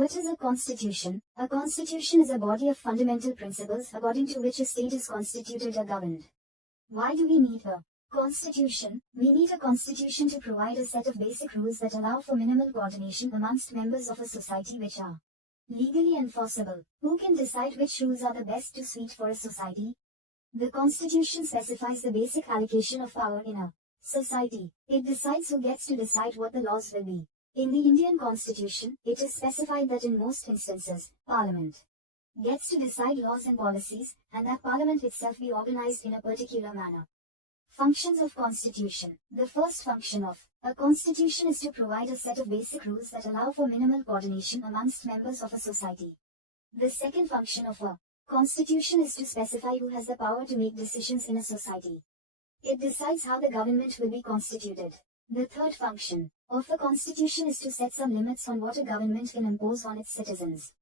What is a constitution? A constitution is a body of fundamental principles according to which a state is constituted or governed. Why do we need a constitution? We need a constitution to provide a set of basic rules that allow for minimal coordination amongst members of a society which are legally enforceable. Who can decide which rules are the best to suit for a society? The constitution specifies the basic allocation of power in a society. It decides who gets to decide what the laws will be. In the Indian constitution, it is specified that in most instances, Parliament gets to decide laws and policies, and that Parliament itself be organized in a particular manner. Functions of Constitution. The first function of a constitution is to provide a set of basic rules that allow for minimal coordination amongst members of a society. The second function of a constitution is to specify who has the power to make decisions in a society. It decides how the government will be constituted. The third function of a constitution is to set some limits on what a government can impose on its citizens.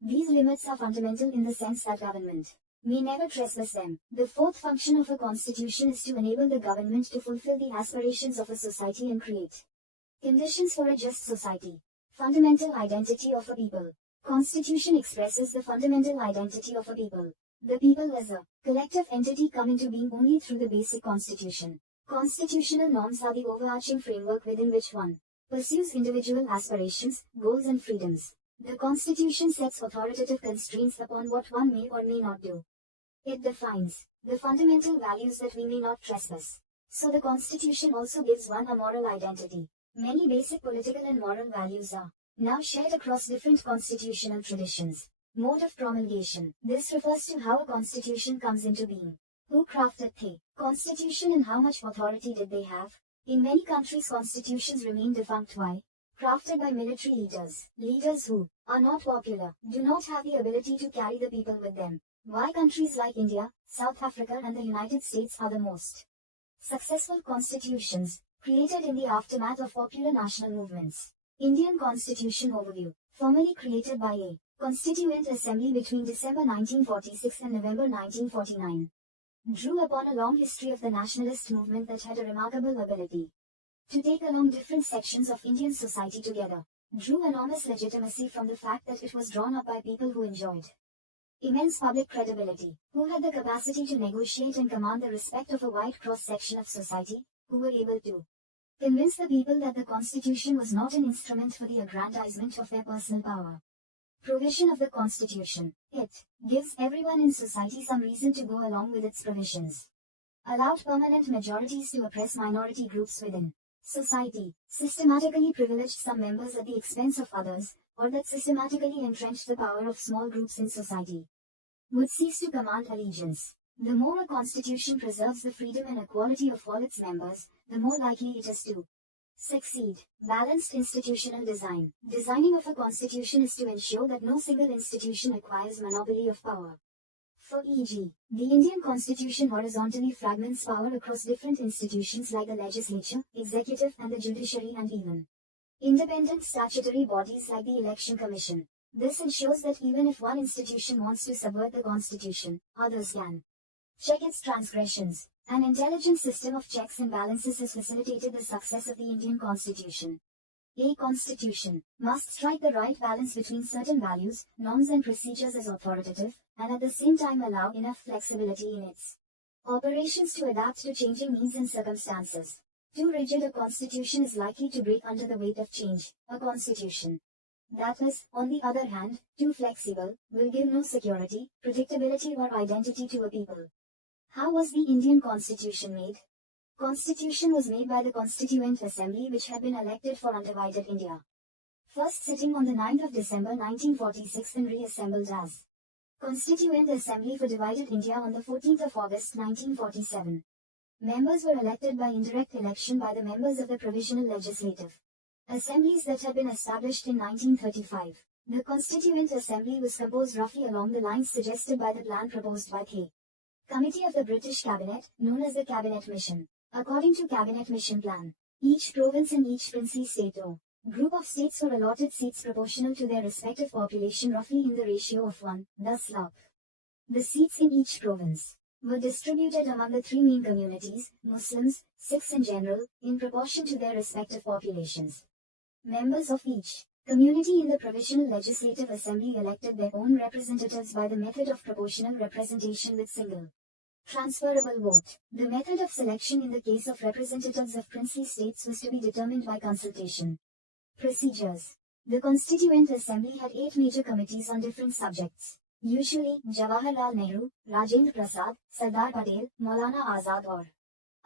These limits are fundamental in the sense that government may never trespass them. The fourth function of a constitution is to enable the government to fulfill the aspirations of a society and create conditions for a just society. Fundamental identity of a people. Constitution expresses the fundamental identity of a people. The people as a collective entity come into being only through the basic constitution. Constitutional norms are the overarching framework within which one pursues individual aspirations, goals and freedoms. The Constitution sets authoritative constraints upon what one may or may not do. It defines the fundamental values that we may not trespass. So the Constitution also gives one a moral identity. Many basic political and moral values are now shared across different constitutional traditions. Mode of promulgation. This refers to how a constitution comes into being. Who crafted the constitution and how much authority did they have? In many countries constitutions remain defunct. Why? Crafted by military leaders who are not popular, do not have the ability to carry the people with them. Why countries like India, South Africa and the United States are the most successful constitutions, created in the aftermath of popular national movements. Indian Constitution Overview, formally created by a Constituent Assembly between December 1946 and November 1949. Drew upon a long history of the nationalist movement that had a remarkable ability to take along different sections of Indian society together. Drew enormous legitimacy from the fact that it was drawn up by people who enjoyed immense public credibility, who had the capacity to negotiate and command the respect of a wide cross-section of society, who were able to convince the people that the Constitution was not an instrument for the aggrandizement of their personal power. Provision of the Constitution. It gives everyone in society some reason to go along with its provisions. Allowed permanent majorities to oppress minority groups within society. Systematically privileged some members at the expense of others, or that systematically entrenched the power of small groups in society. Would cease to command allegiance. The more a constitution preserves the freedom and equality of all its members, the more likely it is to succeed. Balanced institutional design. Designing of a constitution is to ensure that no single institution acquires monopoly of power. For e.g., the Indian constitution horizontally fragments power across different institutions like the legislature, executive and the judiciary and even independent statutory bodies like the Election Commission. This ensures that even if one institution wants to subvert the constitution, others can check its transgressions. An intelligent system of checks and balances has facilitated the success of the Indian Constitution. A constitution must strike the right balance between certain values, norms and procedures as authoritative, and at the same time allow enough flexibility in its operations to adapt to changing needs and circumstances. Too rigid a constitution is likely to break under the weight of change. A constitution that is, on the other hand, too flexible, will give no security, predictability or identity to a people. How was the Indian Constitution made? Constitution was made by the Constituent Assembly which had been elected for undivided India. First sitting on the 9th of December 1946 and reassembled as Constituent Assembly for Divided India on the 14th of August 1947. Members were elected by indirect election by the members of the Provisional Legislative Assemblies that had been established in 1935. The Constituent Assembly was composed roughly along the lines suggested by the plan proposed by the Committee of the British Cabinet, known as the Cabinet Mission. According to Cabinet Mission Plan, each province and each princely state or group of states were allotted seats proportional to their respective population roughly in the ratio of 1, thus lakh. The seats in each province were distributed among the three main communities, Muslims, Sikhs in general, in proportion to their respective populations. Members of each Community in the Provisional Legislative Assembly elected their own representatives by the method of proportional representation with single transferable vote. The method of selection in the case of representatives of princely states was to be determined by consultation. Procedures. The Constituent Assembly had 8 major committees on different subjects. Usually, Jawaharlal Nehru, Rajendra Prasad, Sardar Patel, Maulana Azad or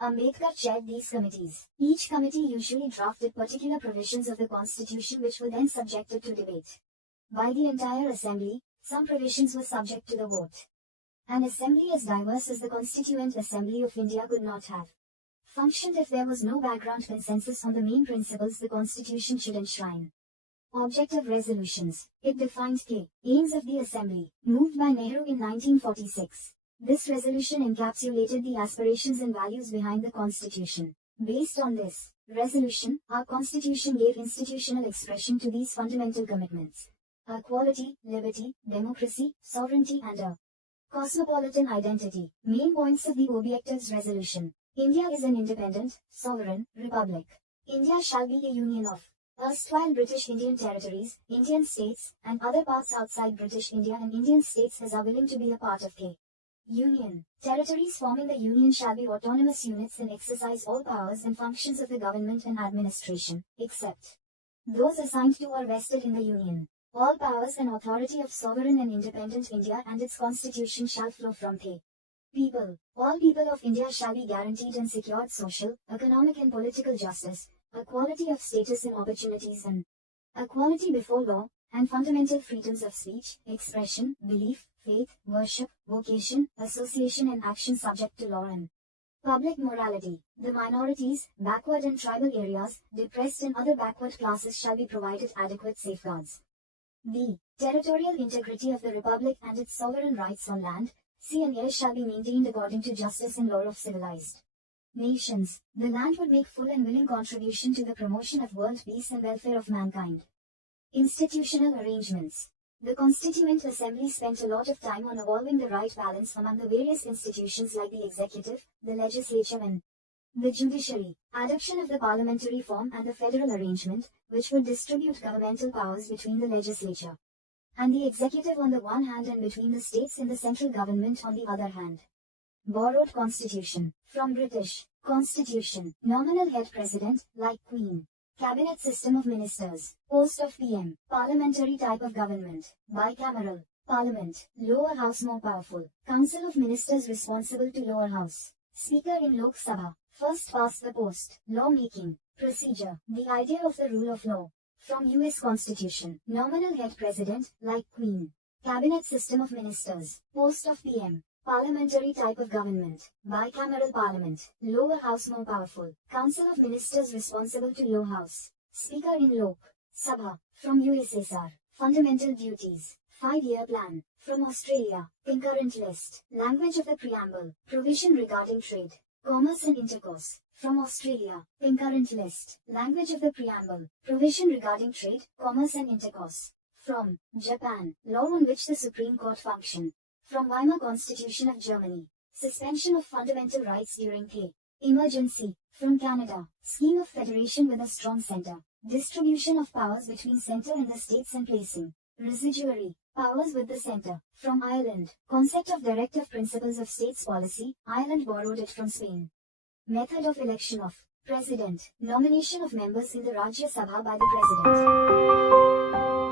Ambedkar chaired these committees. Each committee usually drafted particular provisions of the Constitution which were then subjected to debate by the entire Assembly. Some provisions were subject to the vote. An assembly as diverse as the Constituent Assembly of India could not have functioned if there was no background consensus on the main principles the Constitution should enshrine. Object of resolutions. It defined the aims of the Assembly, moved by Nehru in 1946. This resolution encapsulated the aspirations and values behind the Constitution. Based on this resolution, our Constitution gave institutional expression to these fundamental commitments: equality, liberty, democracy, sovereignty and a cosmopolitan identity. Main points of the objectives resolution. India is an independent, sovereign, republic. India shall be a union of erstwhile British Indian territories, Indian states, and other parts outside British India and Indian states as are willing to be a part of the Union. Territories forming the Union shall be autonomous units and exercise all powers and functions of the government and administration, except those assigned to or vested in the Union. All powers and authority of sovereign and independent India and its constitution shall flow from the people. All people of India shall be guaranteed and secured social, economic and political justice, equality of status and opportunities and equality before law, and fundamental freedoms of speech, expression, belief, faith, worship, vocation, association and action subject to law and public morality. The minorities, backward and tribal areas, depressed and other backward classes shall be provided adequate safeguards. The territorial integrity of the Republic and its sovereign rights on land, sea and air shall be maintained according to justice and law of civilized nations. The land would make full and willing contribution to the promotion of world peace and welfare of mankind. Institutional arrangements. The Constituent Assembly spent a lot of time on evolving the right balance among the various institutions like the executive, the legislature and the judiciary. Adoption of the parliamentary form and the federal arrangement, which would distribute governmental powers between the legislature and the executive on the one hand and between the states and the central government on the other hand. Borrowed constitution. From British Constitution. Nominal head president, like Queen. Cabinet system of ministers. Post of PM. Parliamentary type of government. Bicameral. Parliament. Lower house more powerful. Council of ministers responsible to lower house. Speaker in Lok Sabha. First past the post. Law making. Procedure. The idea of the rule of law. From US Constitution. Nominal head president, like Queen. Cabinet system of ministers. Post of PM. Parliamentary type of government. Bicameral parliament. Lower house more powerful. Council of ministers responsible to lower house. Speaker in Lok Sabha. From USSR. Fundamental duties. 5-year plan. From Australia. Concurrent list. Language of the preamble. Provision regarding trade, commerce and intercourse. From Australia. Concurrent list. Language of the preamble. Provision regarding trade, commerce and intercourse. From Japan. Law on which the Supreme Court function. From Weimar Constitution of Germany. Suspension of fundamental rights during the emergency. From Canada. Scheme of federation with a strong center. Distribution of powers between center and the states and placing residuary powers with the center. From Ireland. Concept of directive principles of states policy. Ireland borrowed it from Spain. Method of election of President. Nomination of members in the Rajya Sabha by the President.